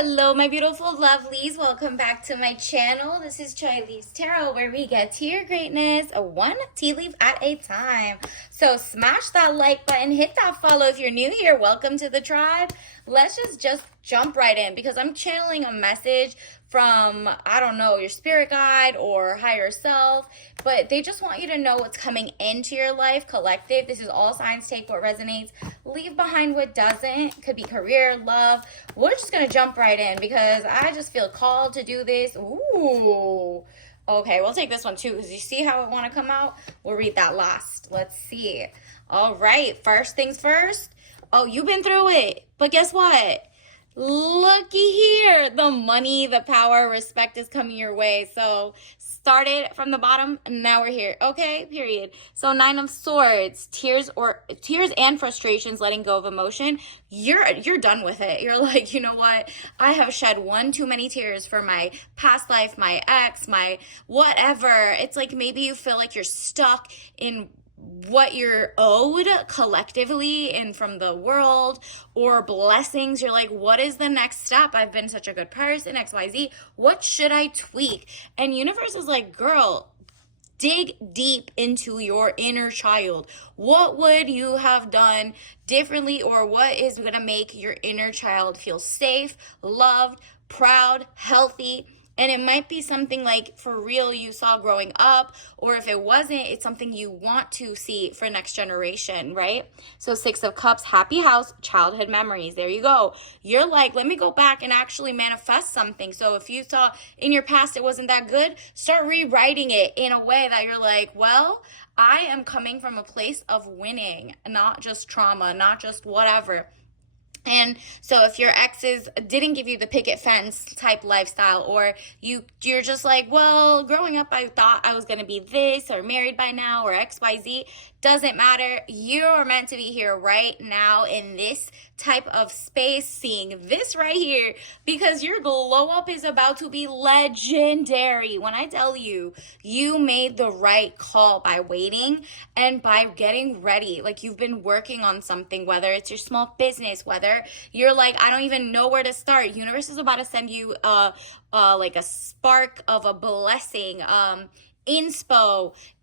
Hello, my beautiful lovelies. Welcome back to my channel. This is Chai Leaves Tarot, where we get to your greatness, one tea leaf at a time. So smash that like button, hit that follow if you're new here. Welcome to the tribe. Let's just jump right in because I'm channeling a message from, I don't know, your spirit guide or higher self, but they just want you to know what's coming into your life, collective. This is all signs. Take what resonates, leave behind what doesn't. Could be career, love. We're just gonna jump right in because I just feel called to do this. Ooh. Okay, we'll take this one too because you see how it want to come out? We'll read that last. Let's see. All right, first things first. Oh, you've been through it, but guess what? Looky here, the money, the power, respect is coming your way. So started from the bottom, and now we're here. Okay, period. So 9 of Swords, tears and frustrations, letting go of emotion. You're done with it. You're like, you know what? I have shed one too many tears for my past life, my ex, my whatever. It's like maybe you feel like you're stuck in what you're owed collectively and from the world, or blessings. You're like, what is the next step? I've been such a good person, XYZ. What should I tweak? And universe is like, girl, dig deep into your inner child. What would you have done differently, or what is going to make your inner child feel safe, loved, proud, healthy? And it might be something like for real you saw growing up, or if it wasn't, it's something you want to see for next generation, right? So 6 of Cups, happy house, childhood memories. There you go. You're like, let me go back and actually manifest something. So if you saw in your past it wasn't that good, start rewriting it in a way that you're like, well, I am coming from a place of winning, not just trauma, not just whatever. And so if your exes didn't give you the picket fence type lifestyle, or you're just like, well, growing up I thought I was going to be this, or married by now, or XYZ, doesn't matter. You're meant to be here right now in this type of space, seeing this right here, because your glow up is about to be legendary. When I tell you, you made the right call by waiting and by getting ready. Like, you've been working on something, whether it's your small business, whether you're like, I don't even know where to start. Universe is about to send you like a spark of a blessing,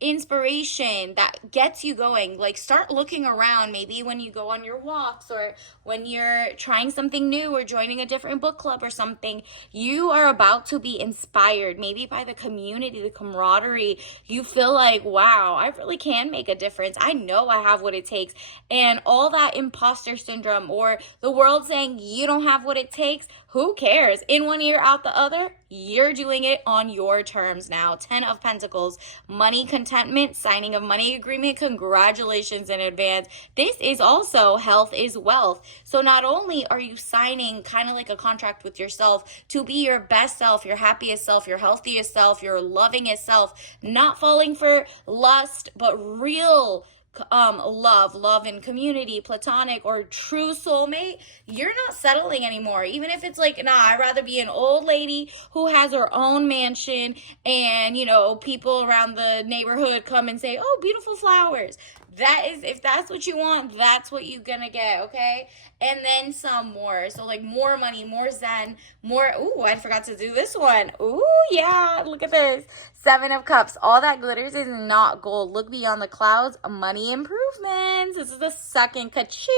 inspiration that gets you going. Like, start looking around, maybe when you go on your walks, or when you're trying something new, or joining a different book club or something. You are about to be inspired, maybe by the community, the camaraderie. You feel like, wow, I really can make a difference. I know I have what it takes. And all that imposter syndrome, or the world saying you don't have what it takes, who cares? In one ear, out the other. You're doing it on your terms now. 10 of Pentacles, money, contentment, signing of money agreement. Congratulations in advance. This is also health is wealth. So not only are you signing kind of like a contract with yourself to be your best self, your happiest self, your healthiest self, your lovingest self, not falling for lust, but real love in community, platonic or true soulmate. You're not settling anymore. Even if it's like, nah, I'd rather be an old lady who has her own mansion, and people around the neighborhood come and say, oh, beautiful flowers. That is, if that's what you want, that's what you're gonna get, okay? And then some more. So like more money, more zen, more, ooh, I forgot to do this one. Ooh, yeah, look at this. 7 of Cups. All that glitters is not gold. Look beyond the clouds. Money improvements. This is the second ka-ching.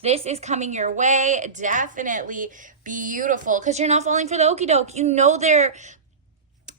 This is coming your way. Definitely beautiful, because you're not falling for the okie doke. They're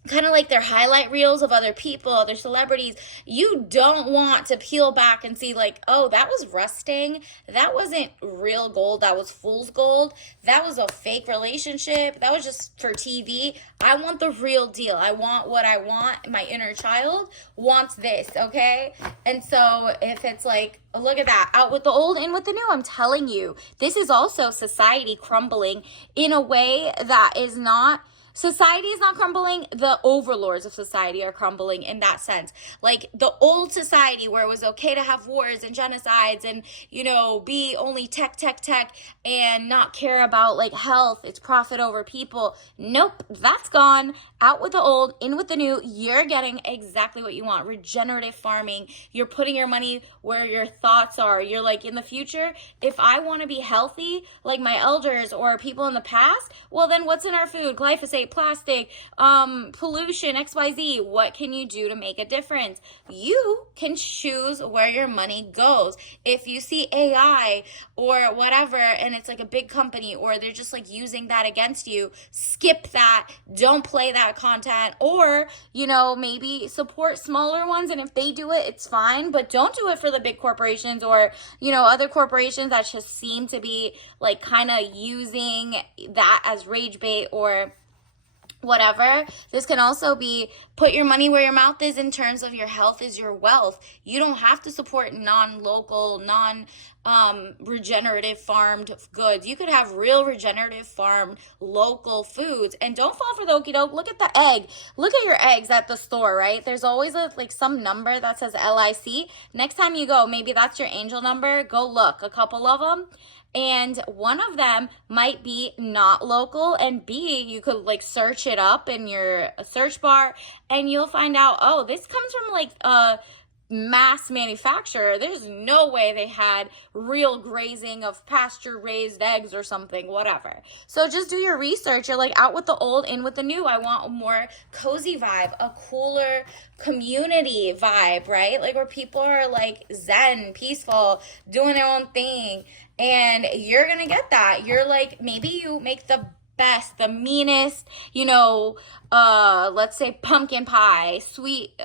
kind of like their highlight reels of other people, other celebrities. You don't want to peel back and see like, oh, that was rusting. That wasn't real gold. That was fool's gold. That was a fake relationship. That was just for TV. I want the real deal. I want what I want. My inner child wants this, okay? And so if it's like, look at that, out with the old, in with the new, I'm telling you, this is also society crumbling in a way that is not Society is not crumbling. The overlords of society are crumbling in that sense. Like the old society where it was okay to have wars and genocides and, be only tech, and not care about like health. It's profit over people. Nope, that's gone. Out with the old, in with the new. You're getting exactly what you want. Regenerative farming. You're putting your money where your thoughts are. You're like, in the future, if I want to be healthy, like my elders or people in the past, well, then what's in our food? Glyphosate, plastic, pollution, XYZ. What can you do to make a difference? You can choose where your money goes. If you see AI or whatever, and it's like a big company, or they're just like using that against you, skip that. Don't play that content. Or, maybe support smaller ones. And if they do it, it's fine. But don't do it for the big corporations or, other corporations that just seem to be like kind of using that as rage bait or whatever. This can also be put your money where your mouth is in terms of your health is your wealth. You don't have to support non-local, regenerative farmed goods. You could have real regenerative farmed local foods. And don't fall for the okie doke. Look at the egg. Look at your eggs at the store, right? There's always some number that says LIC. Next time you go, maybe that's your angel number. Go look, a couple of them. And one of them might be not local, and B, you could like search it up in your search bar and you'll find out, oh, this comes from like a mass manufacturer. There's no way they had real grazing of pasture raised eggs or something, whatever. So just do your research. You're like, out with the old, in with the new. I want a more cozy vibe, a cooler community vibe, right? Like where people are like zen, peaceful, doing their own thing. And you're going to get that. You're like, maybe you make the best, the meanest, let's say pumpkin pie, sweet,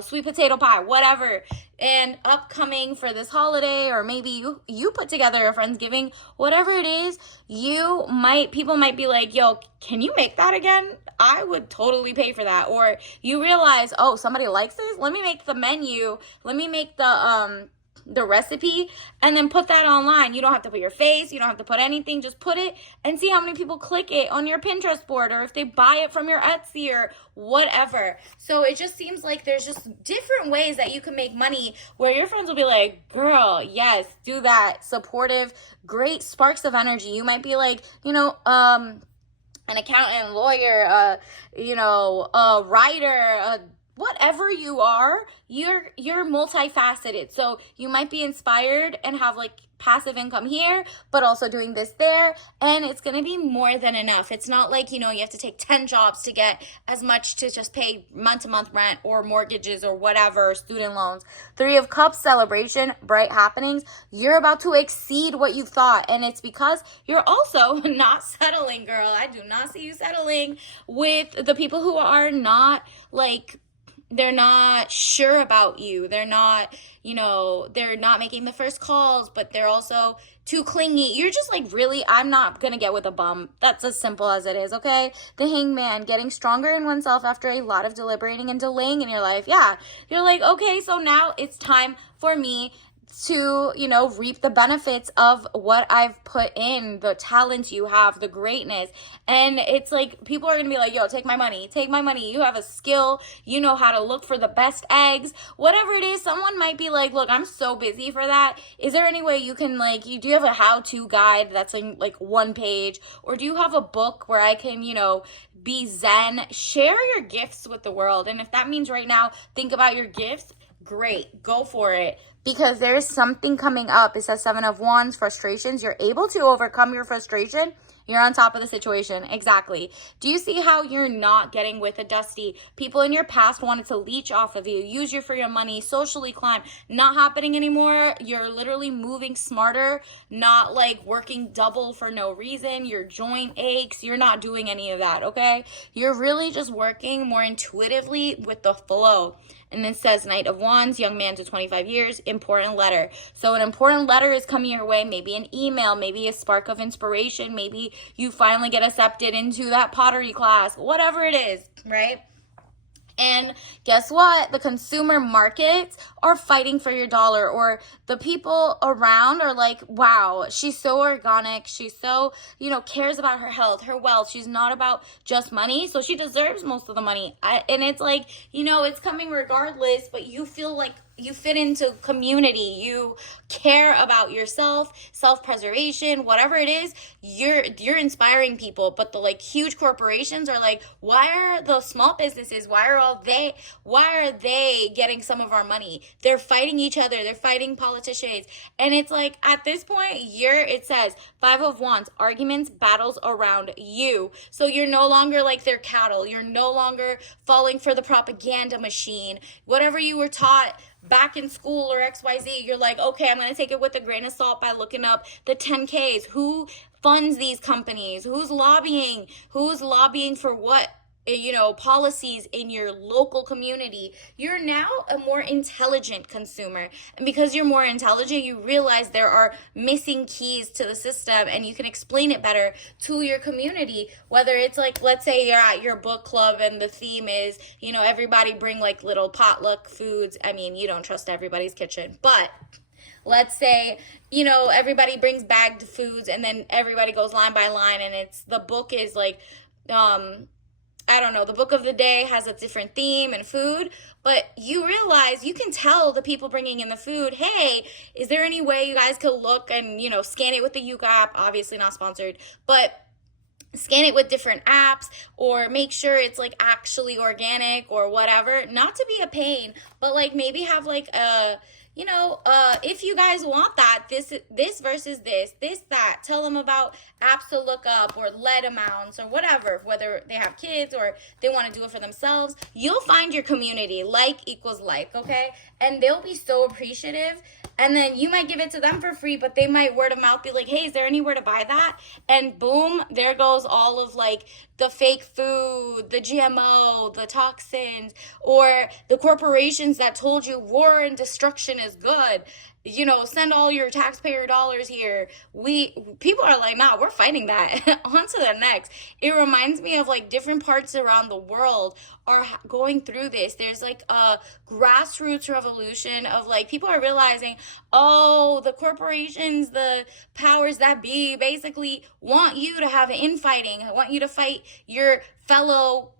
sweet potato pie, whatever. And upcoming for this holiday, or maybe you put together a Friendsgiving, whatever it is, people might be like, yo, can you make that again? I would totally pay for that. Or you realize, oh, somebody likes this? Let me make the menu. Let me make the recipe and then put that online. You don't have to put your face, you don't have to put anything, just put it and see how many people click it on your Pinterest board, or if they buy it from your Etsy or whatever. So it just seems like there's just different ways that you can make money where your friends will be like, girl, yes, do that. Supportive, great sparks of energy. You might be like, an accountant, lawyer, a writer, whatever you are, you're multifaceted. So you might be inspired and have like passive income here, but also doing this there, and it's going to be more than enough. It's not like, you have to take 10 jobs to get as much to just pay month-to-month rent or mortgages or whatever, student loans. 3 of Cups, celebration, bright happenings. You're about to exceed what you thought, and it's because you're also not settling, girl. I do not see you settling with the people who are not like, they're not sure about you. They're not, they're not making the first calls, but they're also too clingy. You're just like, really, I'm not going to get with a bum. That's as simple as it is, okay? The Hangman, getting stronger in oneself after a lot of deliberating and delaying in your life. Yeah, you're like, okay, so now it's time for me to, reap the benefits of what I've put in, the talents you have, the greatness. And it's like, people are going to be like, yo, take my money. You have a skill. You know how to look for the best eggs, whatever it is. Someone might be like, look, I'm so busy for that. Is there any way you can do you have a how-to guide that's in like 1 page? Or do you have a book where I can, be zen? Share your gifts with the world. And if that means right now, think about your gifts, great, go for it. Because there's something coming up. It says 7 of Wands, frustrations. You're able to overcome your frustration. You're on top of the situation. Exactly. Do you see how you're not getting with a Dusty? People in your past wanted to leech off of you, use you for your money, socially climb. Not happening anymore. You're literally moving smarter, not like working double for no reason. Your joint aches. You're not doing any of that, okay? You're really just working more intuitively with the flow. And then says Knight of Wands, young man to 25 years, important letter. So an important letter is coming your way, maybe an email, maybe a spark of inspiration, maybe you finally get accepted into that pottery class, whatever it is, right? And guess what? The consumer markets are fighting for your dollar, or the people around are like, wow, she's so organic. She's so, cares about her health, her wealth. She's not about just money. So she deserves most of the money. And it's like, it's coming regardless, but you feel like you fit into community, you care about yourself, self-preservation, whatever it is, you're inspiring people. But the like huge corporations are like, why are the small businesses, why are they getting some of our money? They're fighting each other, they're fighting politicians. And it's like, at this point, it says 5 of Wands, arguments, battles around you. So you're no longer like their cattle, you're no longer falling for the propaganda machine. Whatever you were taught back in school or XYZ, you're like, okay, I'm going to take it with a grain of salt by looking up the 10Ks. Who funds these companies? Who's lobbying for what? Policies in your local community. You're now a more intelligent consumer. And because you're more intelligent, you realize there are missing keys to the system, and you can explain it better to your community. Whether it's like, let's say you're at your book club and the theme is, everybody bring like little potluck foods. I mean, you don't trust everybody's kitchen, but let's say, everybody brings bagged foods, and then everybody goes line by line, and the book is like, I don't know, the book of the day has a different theme and food, but you realize you can tell the people bringing in the food, hey, is there any way you guys could look and, scan it with the Yuka app? Obviously not sponsored, but scan it with different apps, or make sure it's like actually organic or whatever. Not to be a pain, but like maybe have like a, if you guys want that, this versus this, that, tell them about apps to look up or lead amounts or whatever, whether they have kids or they want to do it for themselves. You'll find your community. Like equals like, okay? And they'll be so appreciative. And then you might give it to them for free, but they might word of mouth be like, hey, is there anywhere to buy that? And boom, there goes all of like the fake food, the GMO, the toxins, or the corporations that told you war and destruction is good. Send all your taxpayer dollars here. People are like, nah, we're fighting that. On to the next. It reminds me of like different parts around the world are going through this. There's like a grassroots revolution of like people are realizing, oh, the corporations, the powers that be basically want you to have infighting. I want you to fight your fellow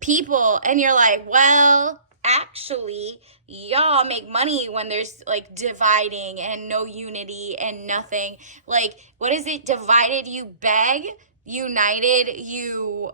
people. And you're like, well, actually, y'all make money when there's like dividing and no unity and nothing. Like, what is it? Divided you beg, united you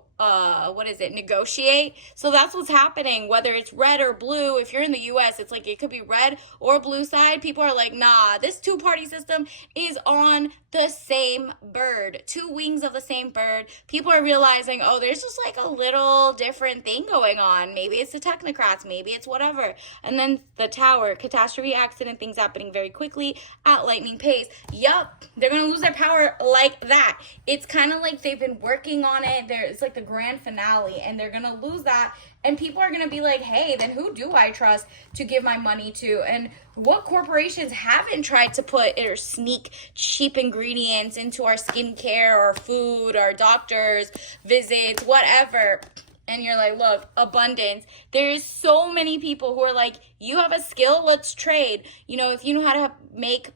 negotiate. So that's what's happening, whether it's red or blue. If you're in the US, it's like it could be red or blue side. People are like, nah, this two-party system is on the same bird, two wings of the same bird. People are realizing, oh, there's just like a little different thing going on. Maybe it's the technocrats, maybe it's whatever. And then the tower, catastrophe, accident, things happening very quickly at lightning pace. Yup, they're gonna lose their power like that. It's kind of like they've been working on it. It's like the grand finale, and they're gonna lose that, and people are gonna be like, hey, then who do I trust to give my money to? And what corporations haven't tried to put or sneak cheap ingredients into our skincare, our food, our doctor's visits, whatever? And you're like, look, abundance. There's so many people who are like, you have a skill, let's trade. If you know how to make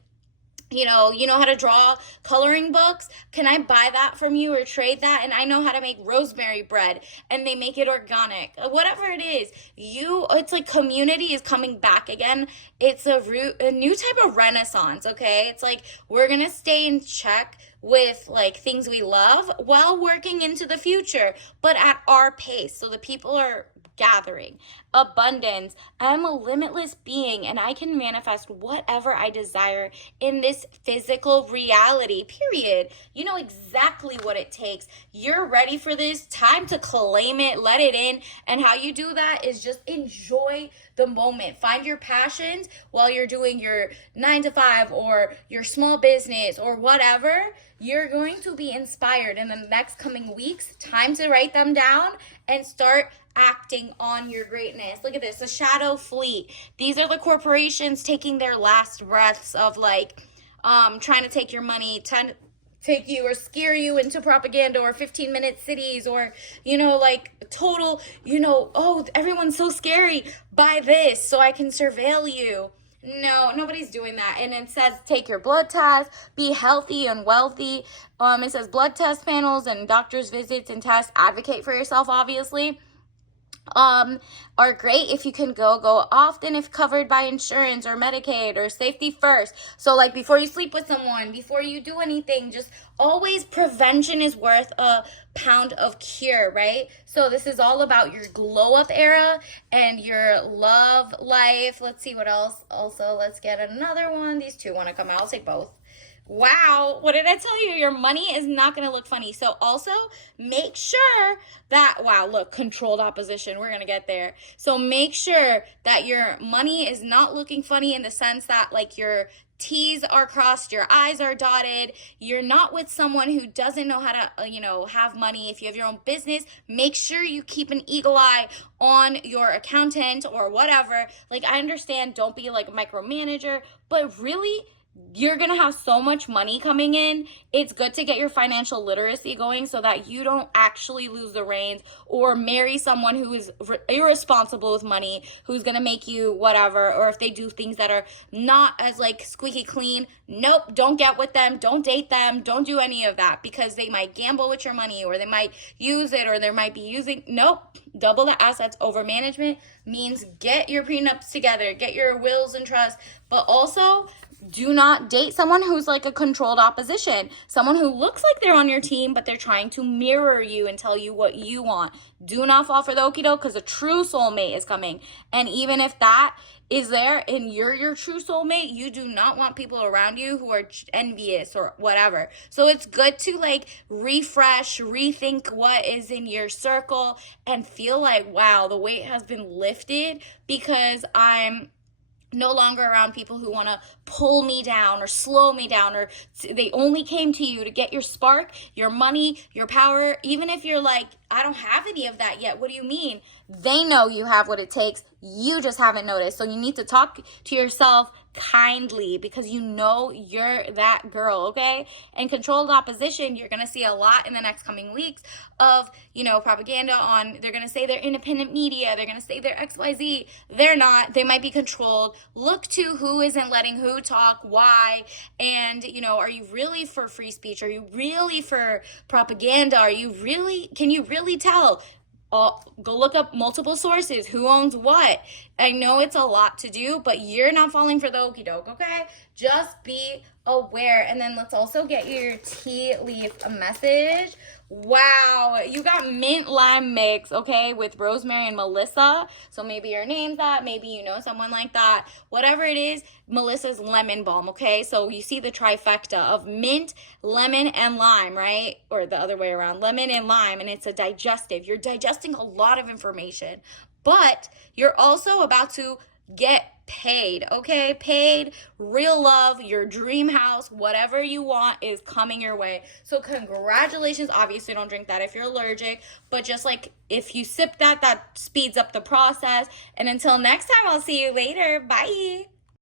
how to draw coloring books, can I buy that from you or trade that? And I know how to make rosemary bread, and they make it organic. Whatever it is, it's like community is coming back again. It's a new type of renaissance, okay? It's like we're going to stay in check with like things we love while working into the future, but at our pace. So the people are gathering. Abundance. I'm a limitless being, and I can manifest whatever I desire in this physical reality, period. You know exactly what it takes. You're ready for this. Time to claim it, let it in. And how you do that is just enjoy the moment. Find your passions while you're doing your 9 to 5 or your small business or whatever. You're going to be inspired in the next coming weeks. Time to write them down and start acting on your greatness. Look at this, the shadow fleet. These are the corporations taking their last breaths of like trying to take your money, take you or scare you into propaganda or 15-minute cities or, you know, like total, you know, oh, everyone's so scary, buy this so I can surveil you. No, nobody's doing that. And it says take your blood test, be healthy and wealthy. It says blood test panels and doctor's visits and tests. Advocate for yourself, obviously. Are great if you can go often if covered by insurance or Medicaid or safety first. So like before you sleep with someone, before you do anything, just always prevention is worth a pound of cure, right? So this is all about your glow up era and your love life. Let's see what else. Also, let's get another one. These two want to come out. I'll take both. Wow, what did I tell you? Your money is not going to look funny. So also make sure that, wow, look, controlled opposition. We're going to get there. So make sure that your money is not looking funny in the sense that like your T's are crossed, your I's are dotted. You're not with someone who doesn't know how to, you know, have money. If you have your own business, make sure you keep an eagle eye on your accountant or whatever. Like I understand, don't be like a micromanager, but really, you're going to have so much money coming in. It's good to get your financial literacy going so that you don't actually lose the reins or marry someone who is irresponsible with money, who's going to make you whatever, or if they do things that are not as like squeaky clean, nope, don't get with them, don't date them, don't do any of that because they might gamble with your money or they might use it or they might be using, nope, double the assets over management means get your prenups together, get your wills and trusts, but also do not date someone who's like a controlled opposition, someone who looks like they're on your team, but they're trying to mirror you and tell you what you want. Do not fall for the okie doke because a true soulmate is coming. And even if that is there and you're your true soulmate, you do not want people around you who are envious or whatever. So it's good to like refresh, rethink what is in your circle and feel like, wow, the weight has been lifted because I'm no longer around people who want to pull me down or slow me down, or they only came to you to get your spark, your money, your power. Even if you're like, I don't have any of that yet. What do you mean? They know you have what it takes. You just haven't noticed. So you need to talk to yourself kindly because you know you're that girl, okay? And controlled opposition, you're going to see a lot in the next coming weeks of, you know, propaganda on, they're going to say they're independent media, they're going to say they're XYZ. They're not. They might be controlled. Look to who isn't letting who talk, why, and, you know, are you really for free speech? Are you really for propaganda? Can you really tell? Go look up multiple sources. Who owns what? I know it's a lot to do, but you're not falling for the okie doke, okay? Just be aware. And then let's also get your tea leaf message. Wow, you got mint lime mix, okay, with Rosemary and Melissa. So maybe your name's that, maybe you know someone like that. Whatever it is, Melissa's lemon balm, okay? So you see the trifecta of mint, lemon, and lime, right? Or the other way around, lemon and lime, and it's a digestive. You're digesting a lot of information, but you're also about to get paid, okay? Paid, real love, your dream house, whatever you want is coming your way. So congratulations. Obviously don't drink that if you're allergic, but just like if you sip that, that speeds up the process. And until next time, I'll see you later. Bye.